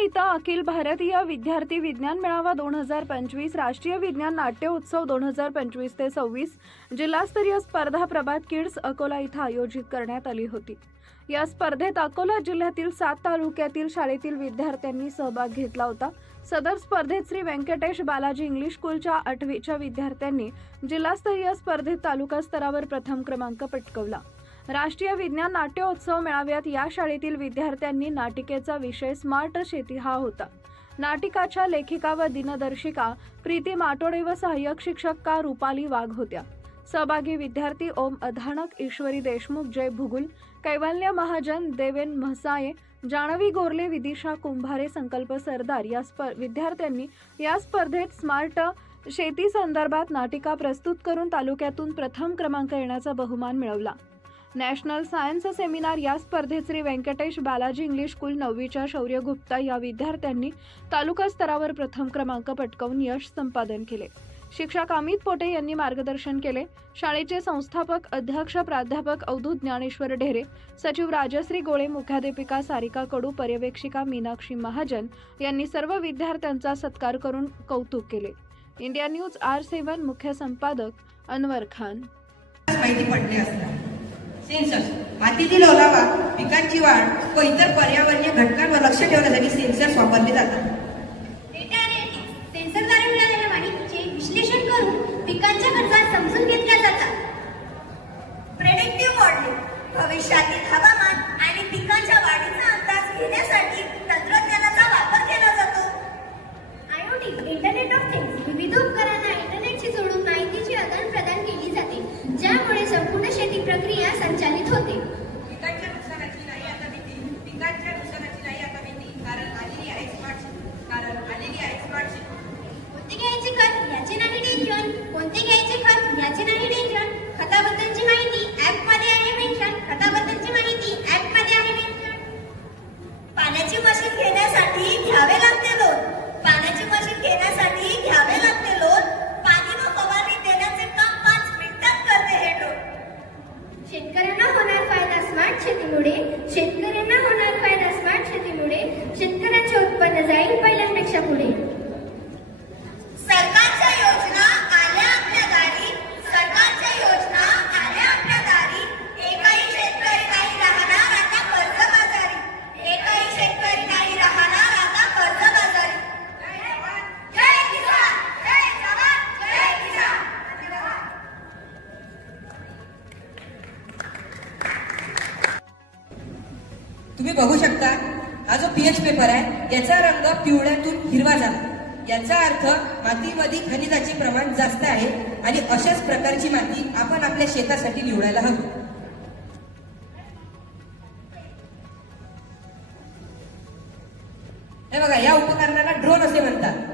इथं अखिल भारतीय विद्यार्थी विज्ञान मेळावा दोन हजार पंचवीस राष्ट्रीय विज्ञान नाट्य उत्सव दोन हजार पंचवीस ते सव्वीस जिल्हास्तरीय स्पर्धा प्रभात किड्स अकोला इथं आयोजित करण्यात आली होती. या स्पर्धेत अकोला जिल्ह्यातील सात तालुक्यातील शाळेतील विद्यार्थ्यांनी सहभाग घेतला होता. सदर स्पर्धेत श्री व्यंकटेश बालाजी इंग्लिश स्कूलच्या आठवीच्या विद्यार्थ्यांनी जिल्हास्तरीय स्पर्धेत तालुका स्तरावर प्रथम क्रमांक पटकवला. राष्ट्रीय विज्ञान नाट्योत्सव मेळाव्यात या शाळेतील विद्यार्थ्यांनी नाटिकेचा विषय स्मार्ट शेती हा होता. नाटिकाच्या लेखिका व दिनदर्शिका प्रीती माटोडे व सहाय्यक शिक्षक का रुपाली वाघ होत्या. सहभागी विद्यार्थी ओम अधानक ईश्वरी देशमुख जय भुगुल कैवल्य महाजन देवेन म्हसाये जानवी गोरले विदिशा कुंभारे संकल्प सरदार या स्प विद्यार्थ्यांनी या स्पर्धेत स्मार्ट शेती संदर्भात नाटिका प्रस्तुत करून तालुक्यातून प्रथम क्रमांक येण्याचा बहुमान मिळवला. नॅशनल सायन्स सेमिनार या स्पर्धेत श्री व्यंकटेश बालाजी इंग्लिश स्कूल नववीच्या शौर्य गुप्ता या विद्यार्थ्यांनी तालुका स्तरावर प्रथम क्रमांक पटकावून यश संपादन केले. शिक्षक अमित पोटे यांनी मार्गदर्शन केले. शाळेचे संस्थापक अध्यक्ष प्राध्यापक अवधूत ज्ञानेश्वर ढेरे सचिव राजश्री गोळे मुख्याध्यापिका सारिका कडू पर्यवेक्षिका मीनाक्षी महाजन यांनी सर्व विद्यार्थ्यांचा सत्कार करून कौतुक केले. इंडिया न्यूज आर सेवन मुख्य संपादक अनवर खान. माहिती पडली असणार. सेन्सर्स. मातीतील ओलावा पिकांची वाढ व इतर पर्यावरणीय घटकांवर लक्ष ठेवण्यासाठी सेन्सर्स वापरले जातात. संचालित होते. पिकांच्या नुकसानाची नाही आता भीती पिकांच्या नुकसानाची नाही आता भीती कारण आलेली आहे स्मार्ट कारण आलेली आहे स्मार्ट कोणते बघू शकता. हा जो पीएच पेपर आहे याचा रंग पिवळ्यातून हिरवा झाला. याचा अर्थ मातीमध्ये खनिजाचे प्रमाण जास्त आहे आणि अशाच प्रकारची माती आपण आपल्या शेतासाठी निवडायला हवी. हे बघा या उपकरणाला ड्रोन असे म्हणतात.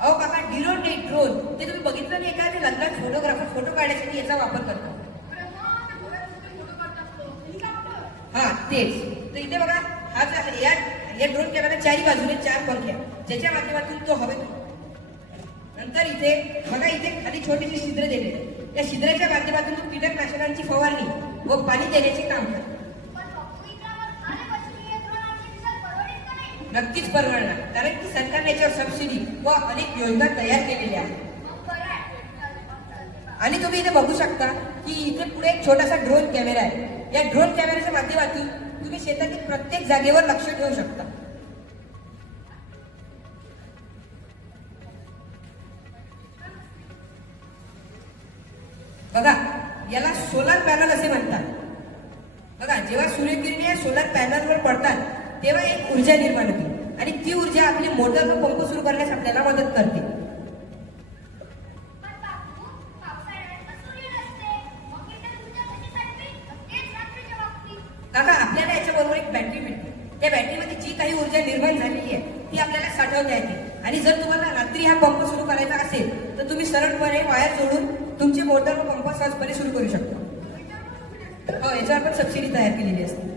अहो काका डिरोन नाही ड्रोन ते तुम्ही बघितलं नाही का? ते लग्नात फोटोग्राफर फोटो काढण्यासाठी याचा वापर करतो हा तेच. तर इथे बघा हा जो या या ड्रोन कॅमेरा चारी बाजूने चार पंखे ज्याच्या माध्यमातून तो हवेत नंतर इथे बघा इथे खाली छोटीशी छिद्र दिले त्या छिद्राच्या माध्यमातून तो कीटकनाशकांची फवारणी व पाणी देण्याचे काम करतो. नक्कीच परवडणार कारण की सरकारने याच्यावर सबसिडी व अनेक योजना तयार केलेल्या आहेत. आणि तुम्ही इथे बघू शकता की इथे पुढे एक छोटासा ड्रोन कॅमेरा आहे. या ड्रोन कॅमेऱ्याच्या माध्यमातून तुम्ही शेतातील प्रत्येक जागेवर लक्ष ठेवू शकता. बघा याला सोलर पॅनल असे म्हणतात. बघा जेव्हा सूर्यकिरणे या सोलार पॅनलवर पडतात तेव्हा एक ऊर्जा निर्माण होते आणि ती ऊर्जा आपली मोटर व पंप सुरू करण्यास आपल्याला मदत करते. काका आपल्याला याच्याबरोबर एक बॅटरी मिळते त्या बॅटरीमध्ये जी काही ऊर्जा निर्माण झालेली आहे ती आपल्याला साठवता येते. आणि जर तुम्हाला रात्री हा पंप सुरू करायचा असेल तर तुम्ही सरळपणे वायर जोडून तुमची मोटर व पंप सहजपणे सुरू करू शकता. हो याच्यावर पण सबसिडी तयार केलेली असते.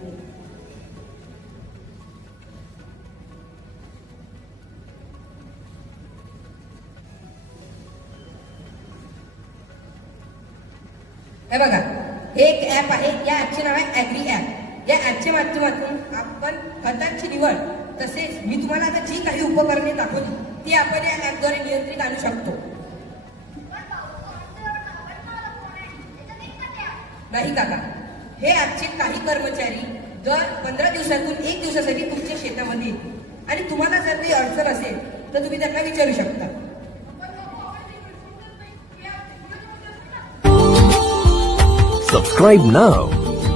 हे बघा एक ऍप आहे या ऍपचे नाव आहे ॲग्री ऍप या ॲपच्या माध्यमातून आपण खतांची निवड तसेच मी तुम्हाला आता जी काही उपकरणे दाखवली ती आपण या ॲपद्वारे नियंत्रित आणू शकतो. नाही काका हे आजचे काही कर्मचारी दर पंधरा दिवसातून एक दिवसासाठी तुमच्या शेतामध्ये येतील. आणि तुम्हाला जर काही अडचण असेल तर तुम्ही त्यांना विचारू शकता. Subscribe now.